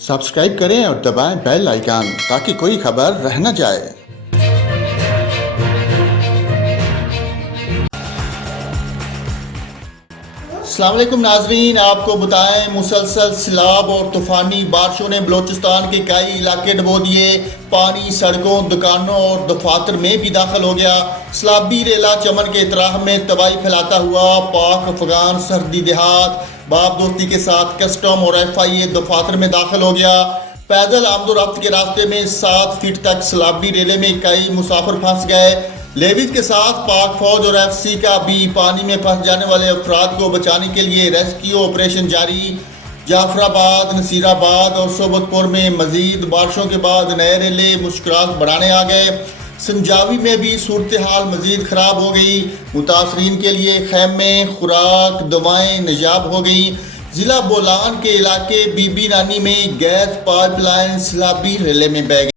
Subscribe करें और दबाएं बेल आइकन ताकि कोई खबर रह न जाए। अस्सलाम वालेकुम नाजरीन, आपको बताएं मुसलसल सैलाब और तूफ़ानी बारिशों ने बलोचिस्तान के कई इलाके डुबो दिए। पानी सड़कों, दुकानों और दफातर में भी दाखिल हो गया। सैलाबी रेला चमन के इतराह में तबाही फैलाता हुआ पाक अफगान सरहदी देहात बाप दोस्ती के साथ कस्टम और FIA दफातर में दाखिल हो गया। पैदल आमदोरफ्त के रास्ते में 7 फीट तक सैलाबी रेले में कई मुसाफिर फंस गए। लेविस के साथ पाक फौज और FC का भी पानी में फंस जाने वाले अफराद को बचाने के लिए रेस्क्यू ऑपरेशन जारी। जाफराबाद, नसीराबाद और सोबतपुर में मजीद बारिशों के बाद नए रेले मुश्किलात बढ़ाने आ गए। संजावी में भी सूरत हाल मजीद ख़राब हो गई। मुतासरीन के लिए खैमे, खुराक, दवाएं नजाब हो गई। ज़िला बोलान के इलाके बीबी नानी में गैस पाइपलाइन सैलाबी रेले में बह गई।